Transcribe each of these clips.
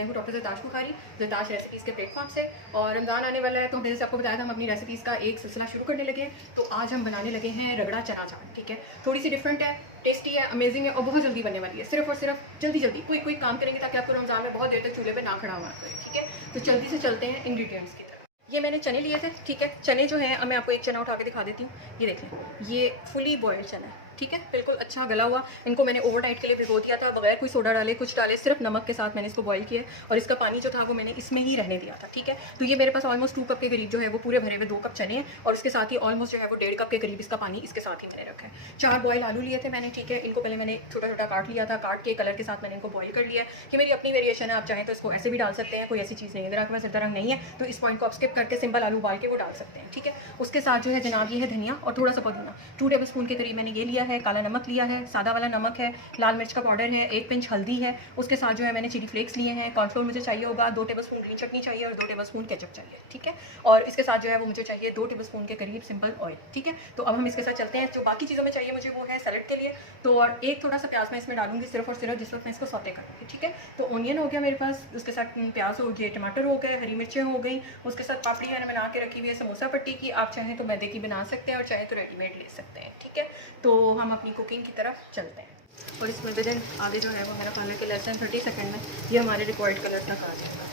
मैं हूँ doctor जरदाश Bukhari, जरदाश recipes के प्लेटफॉर्म से। और रमज़ान आने वाला है तो जैसे आपको बताया था हम अपनी रेसिपीज़ का एक सिलसिला शुरू करने लगे हैं। तो आज हम बनाने लगे हैं रगड़ा चना चाट। ठीक है, थोड़ी सी डिफरेंट है, टेस्टी है, अमेजिंग है और बहुत जल्दी बनने वाली है। सिर्फ और सिर्फ जल्दी जल्दी कोई काम करेंगे ताकि आपको रमज़ान में बहुत देर तक चूल्हे पर ना खड़ा होना पड़े। ठीक है, तो जल्दी से चलते हैं इंग्रेडिएंट्स की तरफ। ये मैंने चने लिए थे। ठीक है, चने जो हैं, अब मैं आपको एक चना उठा के दिखा देती हूँ। ये देख लें, ये फुली बॉयल्ड चना है। ठीक है, बिल्कुल अच्छा गला हुआ। इनको मैंने ओवरनाइट के लिए भिगो दिया था, बगैर कोई सोडा डाले, कुछ डाले, सिर्फ नमक के साथ मैंने इसको बॉईल किया और इसका पानी जो था वो मैंने इसमें ही रहने दिया था। ठीक है, तो ये मेरे पास ऑलमोस्ट 2 कप के करीब जो है वो पूरे भरे हुए 2 कप चने हैं और उसके साथ ही ऑलमोस्ट जो है वो 1.5 कप के करीब इसका पानी इसके साथ ही मैंने रखा है। 4 बॉयल आलू लिए थे मैंने। ठीक है, इनको पहले मैंने छोटा छोटा काट लिया था, काट के कलर के साथ मैंने इनको बॉयल कर लिया है। कि मेरी अपनी वेरिएशन है, आप चाहें तो इसको ऐसे भी डाल सकते हैं, कोई ऐसी चीज़ नहीं है। अगर आपके पास इतना रंग नहीं है तो इस पॉइंट को आप स्किप करके सिंपल आलू उबाल के वो डाल सकते हैं। ठीक है, उसके साथ जो है जनाब ये है धनिया और थोड़ा सा पुदीना। 2 टेबल स्पून के करीब मैंने ये लिया है। काला नमक लिया है, सादा वाला नमक है, लाल मिर्च का पाउडर है, 1 पिंच हल्दी है। उसके साथ जो है मैंने चिली फ्लेक्स लिए हैं। कॉर्नफ्लोर मुझे चाहिए होगा, 2 टेबल स्पून ग्रीन चटनी चाहिए और 2 टेबल स्पून केचप चाहिए। ठीक है, और इसके साथ जो है वो मुझे चाहिए 2 टेबल स्पून के करीब सिंपल ऑयल। ठीक है, तो अब हम इसके साथ चलते हैं। जो बाकी चीज़ों में चाहिए मुझे वो है सैलेड के लिए। तो और एक थोड़ा सा प्याज मैं इसमें डालूंगी सिर्फ और सिर्फ जिस वक्त मैं इसको सौते करूँगी। ठीक है, तो ऑनियन हो गया मेरे पास, उसके साथ प्याज हो गए, टमाटर हो गए, हरी मिर्चें हो गई, उसके साथ पापड़ी मैंने बना के रखी हुई है समोसा पट्टी की। आप चाहें तो मैदे की बना सकते हैं और चाहें तो रेडीमेड ले सकते हैं। ठीक है, तो हम अपनी कुकिंग की तरफ चलते हैं और इसमें विदिन आगे जो है वो मेरा खाने के लेस देन 30 सेकंड में ये हमारे रिक्वायर्ड कलर तक आ जाएगा।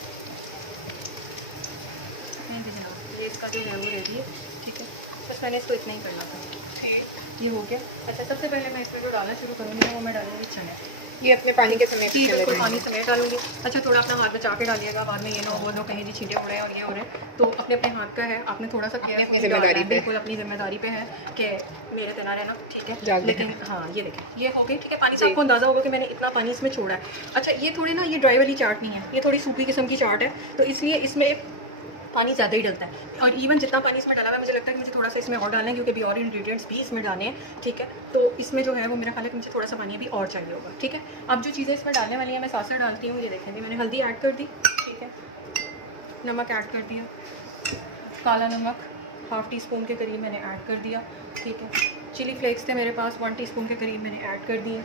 ये इसका जो है वो रेडी है। ठीक है, बस मैंने इसको इतना ही करना था। ये हो गया। अच्छा, सबसे पहले मैं इसमें जो डालना शुरू करूँगी वो मैं डालूँगी चने। ये अपने पानी के समेत जी बिल्कुल, पानी समेत डालूंगी। अच्छा, थोड़ा अपना हाथ बचा के डालिएगा, बाद में ये लोग वो लोग कहीं जी छींटे हो रहे हैं और ये हो रहे हैं। तो अपने अपने हाथ का है, आपने थोड़ा सा केयर अपनी जिम्मेदारी पे, बिल्कुल अपनी जिम्मेदारी पे है कि मेरे तना रहना। ठीक है, लेकिन हाँ ये देखें ये हो गई। ठीक है, पानी से आपको अंदाज़ा होगा कि मैंने इतना पानी इसमें छोड़ा है। अच्छा, ये थोड़ी ना ये ड्राई वाली चाट नहीं है, ये थोड़ी सूखी किस्म की चाट है, तो इसलिए इसमें पानी ज़्यादा ही डलता है। और इवन जितना पानी इसमें डाला हुआ है मुझे लगता है कि मुझे थोड़ा सा इसमें और डालना है क्योंकि अभी और इंग्रेडिएंट्स भी इसमें डालने हैं। ठीक है, तो इसमें जो है वो मेरा ख्याल है कि मुझे थोड़ा सा पानी अभी और चाहिए होगा। ठीक है, अब जो चीज़ें इसमें डालने वाली हैं मैं साथ साथ डालती हूँ। ये देखें, भी मैंने हल्दी ऐड कर दी। ठीक है, नमक ऐड कर दिया, काला नमक 1/2 टीस्पून के करीब मैंने ऐड कर दिया। ठीक है, चिली फ्लेक्स थे मेरे पास 1 टीस्पून के करीब मैंने ऐड कर दिए।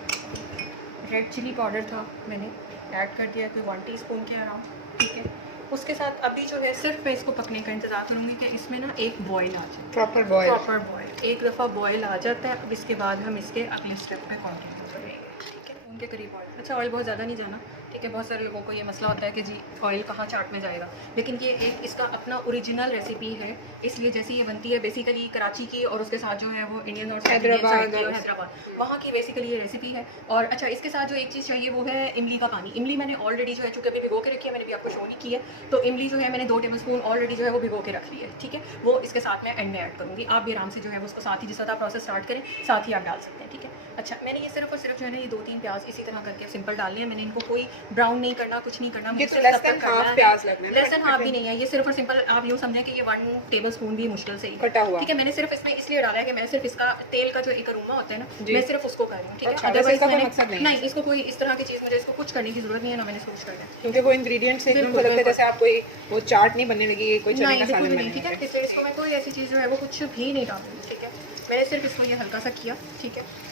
रेड चिली पाउडर था मैंने ऐड कर दिया कोई 1 टीस्पून के अराउंड। ठीक है, उसके साथ अभी जो है सिर्फ मैं इसको पकने का इंतज़ार करूँगी कि इसमें ना एक बॉयल आ जाए, प्रॉपर बॉयल। एक दफ़ा बॉयल आ जाता है, अब इसके बाद हम इसके अगले स्टेप पे कंटिन्यू करेंगे। ठीक है, उनके करीब ऑयल। अच्छा, ऑयल बहुत ज़्यादा नहीं जाना। ठीक है, बहुत सारे लोगों को ये मसला होता है कि जी ऑयल कहाँ चाट में जाएगा, लेकिन ये एक इसका अपना ओरिजिनल रेसिपी है, इसलिए जैसी ये बनती है बेसिकली कराची की और उसके साथ जो है वो इंडियन और हैदराबाद वहाँ की बेसिकली ये रेसिपी है। और अच्छा, इसके साथ जो एक चीज़ चाहिए वो है इमली का पानी। इमली मैंने ऑलरेडी जो है चूँकि अभी भिगो के रखी है, मैंने भी आपको शो नहीं की है, तो इमली जो है मैंने 2 टेबल स्पून ऑलरेडी जो है वो भिगो के रख ली है। ठीक है, वो इसके साथ मैं एंड में ऐड करूँगी। आप भी आराम से जो है वो उसको साथ ही जिस तरह प्रोसेस स्टार्ट करें साथ ही आप डाल सकते हैं। ठीक है, अच्छा, मैंने ये सिर्फ और सिर्फ जो है ना ये 2-3 प्याज इसी तरह करके सिंपल डालने हैं। मैंने इनको कोई ब्राउन नहीं करना, कुछ नहीं करना, मुझे लेस देन हाफ प्याज लगना है, लेस देन हाफ भी नहीं है। ये सिर्फ और सिंपल आप यूँ समझें कि ये 1 टेबल स्पून भी मुश्किल से ही कटा हुआ। ठीक है, मैंने सिर्फ इसमें इसलिए डाला है कि मैं सिर्फ इसका तेल का जो एक अरोमा होता है ना, मैं सिर्फ उसको कर रही हूँ। ठीक है, अदरवाइज कोई मकसद नहीं, इसको कोई इस तरह की चीज़ मुझे इसको कुछ करने की जरूरत नहीं है, ना मैंने इसको कुछ करना है क्योंकि वो इंग्रेडिएंट्स एकदम लगता है जैसे आप कोई वो चाट नहीं बनने लगी, कोई चने का सालन नहीं। ठीक है, इसलिए इसको मैं कोई ऐसी चीज़ जो है वो कुछ भी नहीं डाल रही। ठीक है, मैंने सिर्फ इसको ये हल्का सा किया। ठीक है,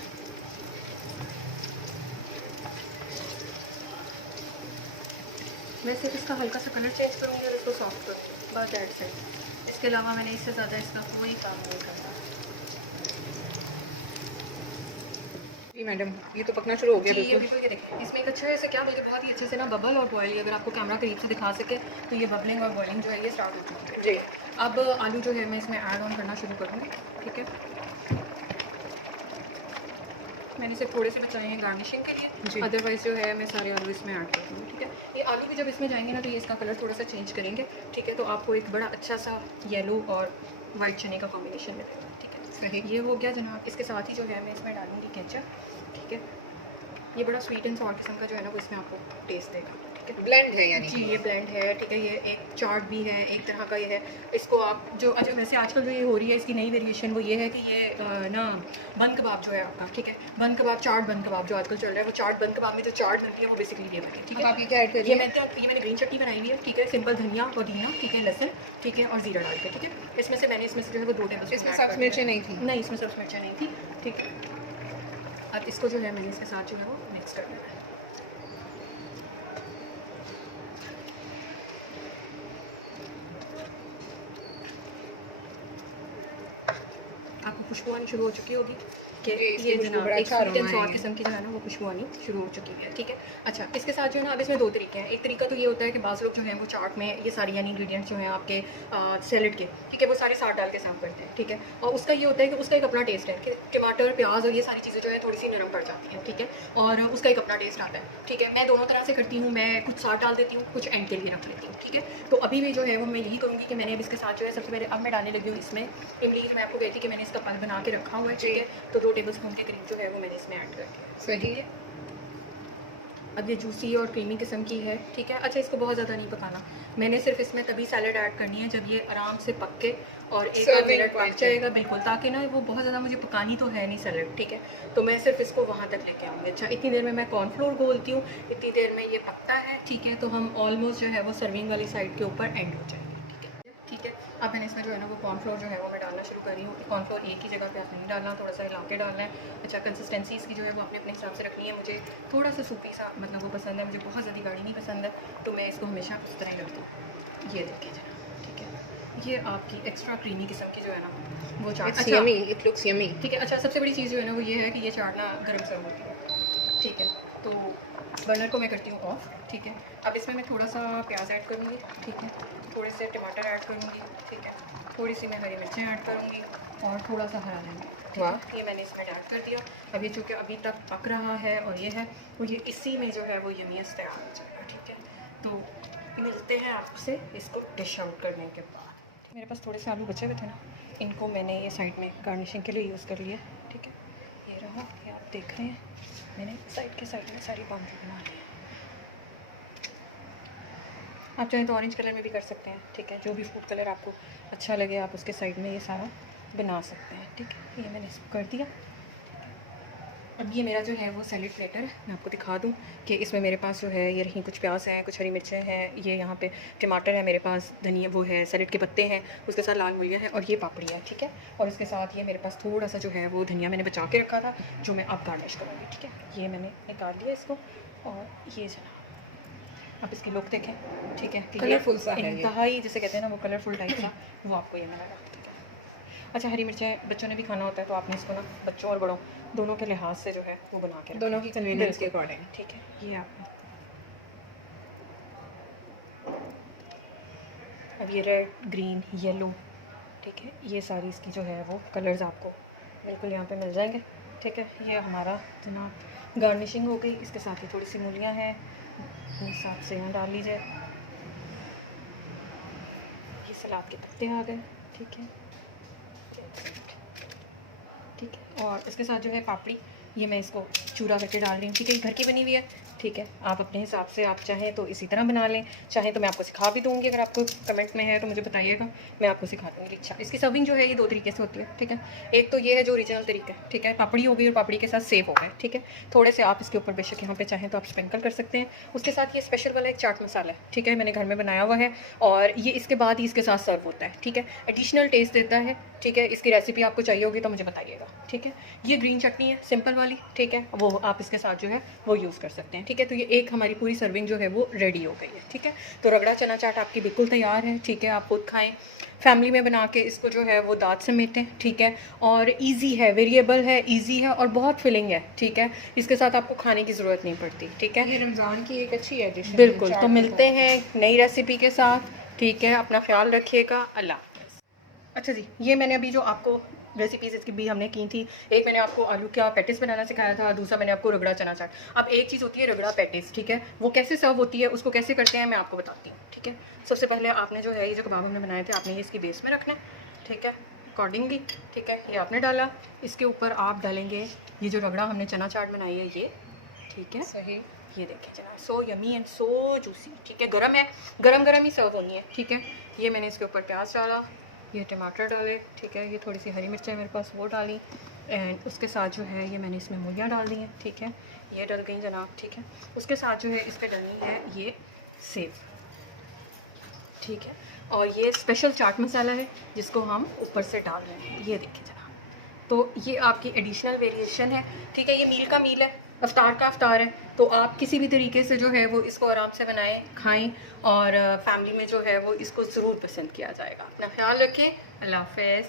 मैं सिर्फ इसका हल्का सा कलर चेंज करूँगी और इसको सॉफ्ट करूँगी, बस दैट्स इट। इसके अलावा मैंने इससे ज़्यादा इसका कोई काम नहीं करना। जी मैडम, ये तो पकना शुरू हो गया। जी, ये बिल्कुल, ये देखिए इसमें एक अच्छा है, ऐसे क्या बल्कि बहुत ही अच्छे से ना बबल और बॉयल, अगर आपको कैमरा करीब से दिखा सके तो ये बबलिंग और बॉइलिंग जो है ये स्टार्ट हो चुकी है। जी, अब आलू जो है मैं इसमें ऐड ऑन करना शुरू करूँगी। ठीक है, मैंने सिर्फ थोड़े से बचाए हैं गार्निशिंग के लिए, अदरवाइज़ जो है मैं सारे आलू इसमें ऐड कर दूँगी। ठीक है, ये आलू भी जब इसमें जाएंगे ना तो ये इसका कलर थोड़ा सा चेंज करेंगे। ठीक है, तो आपको एक बड़ा अच्छा सा येलो और वाइट चने का कॉम्बिनेशन मिलेगा। ठीक है, सही, ये हो गया जनाब। इसके साथ ही जो है मैं इसमें डालूँगी केचप। ठीक है, ये बड़ा स्वीट एंड सॉल्ट किस्म का जो है ना वो इसमें आपको टेस्ट देगा। ठीक है, ब्लेंड है यानी जी, ये ब्लेंड है। ठीक है, ये एक चाट भी है, एक तरह का ये है। इसको आप जो अच्छा वैसे आजकल जो ये हो रही है इसकी नई वेरिएशन वो ये है कि ये ना बन कबाब जो है आपका, ठीक है, बन कबाब, चाट बन कबाब जो आजकल चल रहा है, वो चाट बन कबाब में जो चाट बनती है वो बेसिकली ये बनती है। ठीक है, आप ये क्या ऐड करिए? ये मैंने ग्रीन चटनी बनाई हुई है। ठीक है, सिंपल धनिया, पुदीना, ठीक है, लहसुन, ठीक है, और जीरा डाल के। ठीक है, इसमें से जो है वो 2 टेबल इसमें सब्ज़ मिर्चें नहीं थी? नहीं, इसमें सब्ज़ मिर्चें नहीं थी। ठीक है, अब इसको जो है मैंने इसके साथ जो है वो मिक्स कर देना है। खुशबू आनी शुरू हो चुकी होगी कि जी, इसकी ये खुशबू जनाब बड़ा एक अच्छा स्वीट एंड अरोमा सॉर है। किस्म की जो है ना वो खुशबू आनी शुरू हो चुकी है, ठीक है। अच्छा, इसके साथ जो है ना अब इसमें दो तरीके हैं। एक तरीका तो ये होता है कि बाज़ लोग जो हैं वो चाट में ये सारी यानी इंग्रेडिएंट्स जो हैं आपके सैलेड के, ठीक है, वो सारे साथ डाल के सर्व करते हैं, ठीक है। और उसका ये होता है कि उसका एक अपना टेस्ट है कि टमाटर, प्याज और ये सारी चीज़ें जो है थोड़ी सी नरम पड़ जाती हैं, ठीक है, और उसका एक अपना टेस्ट आता है, ठीक है। मैं दोनों तरह से करती हूँ, मैं कुछ साथ डाल देती हूँ, कुछ एंड के लिए रख लेती हूँ, ठीक है। तो अभी भी जो है वो मैं यही करूँगी कि मैंने अब इसके साथ जो है सबसे पहले अब मैं डालने लगी हूँ इसमें इमली। मैं आपको कहती कि मैंने इसका पल बना के रखा हुआ है, ठीक है। तो 2 टेबल स्पून के करीब जो है वो मैंने इसमें ऐड कर दिया, सही है। अब ये जूसी और क्रीमी किस्म की है, ठीक है। अच्छा, इसको बहुत ज़्यादा नहीं पकाना, मैंने सिर्फ इसमें तभी सैलेड ऐड करनी है जब ये आराम से पक के और एक आध Serving मिनट पक point जाएगा, बिल्कुल, ताकि ना वो बहुत ज़्यादा मुझे पकानी तो है नहीं सैलेड, ठीक है। तो मैं सिर्फ इसको वहाँ तक लेके आऊँगी। अच्छा, इतनी देर में मैं कॉर्नफ्लोर घोलती हूँ, इतनी देर में ये पकता है, ठीक है। तो हम ऑलमोस्ट जो है वो सर्विंग वाली साइड के ऊपर एंड हो जाएंगे, ठीक है, ठीक है। अब मैंने इसमें जो है ना वो कॉर्नफ्लोर जो है वो मैं डालना शुरू कर रही हूँ। कॉर्नफ्लोर एक ही जगह पे आप नहीं डालना, थोड़ा सा हिला के डालना है। अच्छा, कंसिस्टेंसी इसकी जो है वो आपने अपने हिसाब से रखनी है। मुझे थोड़ा सा सूपी सा मतलब वो पसंद है, मुझे बहुत ज़्यादा गाढ़ी नहीं पसंद है, तो मैं इसको हमेशा उस तरह ही रखती हूँ। ये देखिए जरा, ठीक है, ये आपकी एक्स्ट्रा क्रीमी किस्म की जो है ना वो चाट। अच्छा, यम्मी, इट लुक्स यम्मी। ठीक है। अच्छा, सबसे बड़ी चीज़ जो है ना वो ये है कि ये चाट ना गर्म सर्व होती है, ठीक है। तो बर्नर को मैं करती हूँ ऑफ, ठीक है। अब इसमें मैं थोड़ा सा प्याज ऐड करूँगी, ठीक है, थोड़े से टमाटर ऐड करूँगी, ठीक है, थोड़ी सी मैं हरी मिर्चें ऐड करूँगी और थोड़ा सा हरा धनिया। वाह, ये मैंने इसमें ऐड कर दिया। अब ये चूँकि अभी तक पक रहा है और ये है तो ये इसी में जो है वो यमीएस तैयार हो जाएगा, ठीक है। तो मिलते हैं आपसे इसको डिश आउट करने के बाद। मेरे पास थोड़े से आलू बचे हुए थे ना, इनको मैंने ये साइड में गार्निशिंग के लिए यूज़ कर लिया, ठीक है। ये रहा, ये आप देख रहे हैं, मैंने साइड के साइड में सारी बाउंड्री बना ली है। आप चाहें तो ऑरेंज कलर में भी कर सकते हैं, ठीक है, जो भी फूड कलर आपको अच्छा लगे आप उसके साइड में ये सारा बना सकते हैं, ठीक है। ये मैंने इसको कर दिया। अब ये मेरा जो है वो सैलेड प्लेटर है, मैं आपको दिखा दूँ कि इसमें मेरे पास जो है ये रही कुछ प्याज हैं, कुछ हरी मिर्चें हैं, ये यहाँ पे टमाटर है मेरे पास, धनिया वो है, सैलेड के पत्ते हैं, उसके साथ लाल मूलियाँ हैं और ये पापड़ी है, ठीक है। और इसके साथ ये मेरे पास थोड़ा सा जो है वो धनिया मैंने बचा के रखा था जो मैं अब गार्निश करूँगी, ठीक है। ये मैंने निकाल लिया इसको और ये जना आप इसकी लुक देखें, ठीक है, कलरफुल सा है ये। इंतहाई जिसे कहते हैं ना वो कलरफुल टाइप का वो आपको ये मिलेगा, ठीक है। अच्छा, हरी मिर्चें बच्चों ने भी खाना होता है तो आपने इसको ना बच्चों और बड़ों दोनों के लिहाज से जो है वो बना के दोनों की कन्वीनियंस के बिल्कुल, अकॉर्डिंग। ठीक है। ये आपने अब ये रेड, ग्रीन, येलो, ठीक है, ये सारी इसकी जो है वो कलर्स आपको बिल्कुल यहाँ पे मिल जाएंगे, ठीक है। ये हमारा जनाब गार्निशिंग हो गई। इसके साथ ही थोड़ी सी मूलियाँ हैं, अपने हिसाब से यहाँ डाल लीजिए। ये सलाद के पत्ते आ गए, ठीक है, ठीक है। और इसके साथ जो है पापड़ी, ये मैं इसको चूरा करके डाल रही हूँ, ठीक है। ये घर की बनी हुई है, ठीक है। आप अपने हिसाब से आप चाहें तो इसी तरह बना लें, चाहें तो मैं आपको सिखा भी दूँगी, अगर आपको कमेंट में है तो मुझे बताइएगा, मैं आपको सिखा दूँगी। अच्छा, इसकी सर्विंग जो है ये 2 तरीके से होती है, ठीक है। एक तो ये है जो ओरिजिनल तरीका है, ठीक है, पापड़ी हो गई और पापड़ी के साथ सेव हो गए, ठीक है। थोड़े से आप इसके ऊपर बेशक यहाँ पे चाहें तो आप स्प्रिंकल कर सकते हैं। उसके साथ ये स्पेशल वाला एक चाट मसाला है, ठीक है, मैंने घर में बनाया हुआ है और ये इसके बाद ही इसके साथ सर्व होता है, ठीक है। एडिशनल टेस्ट देता है, ठीक है। इसकी रेसिपी आपको चाहिए होगी तो मुझे बताइएगा, ठीक है। ये ग्रीन चटनी है सिंपल वाली, ठीक है, वो आप इसके साथ जो है वो यूज़ कर सकते हैं, ठीक है। तो ये एक हमारी पूरी सर्विंग जो है वो रेडी हो गई है, ठीक है। तो रगड़ा चना चाट आपकी बिल्कुल तैयार है, ठीक है। आप खुद खाएं, फैमिली में बना के इसको जो है वो दाँत समेटें, ठीक है। और इजी है, वेरिएबल है, इजी है और बहुत फिलिंग है, ठीक है। इसके साथ आपको खाने की ज़रूरत नहीं पड़ती, ठीक है। ये रमज़ान की एक अच्छी एडिशन है बिल्कुल। चाट तो के मिलते साथ। हैं नई रेसिपी के साथ, ठीक है। अपना ख्याल रखिएगा, अल्लाह हाफ़िज़। अच्छा जी, ये मैंने अभी जो आपको रेसिपीज़ इसकी भी हमने की थी, एक मैंने आपको आलू का पैटिस बनाना सिखाया था, दूसरा मैंने आपको रगड़ा चना चाट। अब एक चीज़ होती है रगड़ा पैटिस, ठीक है, वो कैसे सर्व होती है, उसको कैसे करते हैं मैं आपको बताती हूँ, ठीक है। सबसे पहले आपने जो है ये जो कबाब हमने बनाए थे आपने ये इसकी बेस में रखना है, ठीक है, अकॉर्डिंगली, ठीक है। ये आपने डाला, इसके ऊपर आप डालेंगे ये जो रगड़ा हमने चना चाट बनाई है ये, ठीक है। सही। ये देखिए जनाब, so yummy and so juicy, ठीक है। गरम है, गरम गरम ही सर्व होनी है, ठीक है। ये मैंने इसके ऊपर प्याज डाला, ये टमाटर डाले, ठीक है। ये थोड़ी सी हरी मिर्चें मेरे पास वो डाली एंड उसके साथ जो है ये मैंने इसमें मूलियाँ डाल दी हैं, ठीक है। ये डल गई जनाब, ठीक है। उसके साथ जो है इस पर डलनी है ये सेव, ठीक है। और ये स्पेशल चाट मसाला है जिसको हम ऊपर से डाल रहे हैं, ये देखिए जनाब। तो ये आपकी एडिशनल वेरिएशन है, ठीक है। ये मील का मील है, अफ्तार का अफ्तार है, तो आप किसी भी तरीके से जो है वो इसको आराम से बनाएं, खाएं और फैमिली में जो है वो इसको ज़रूर पसंद किया जाएगा। अपना ख्याल रखें, अल्लाह हाफ़िज़।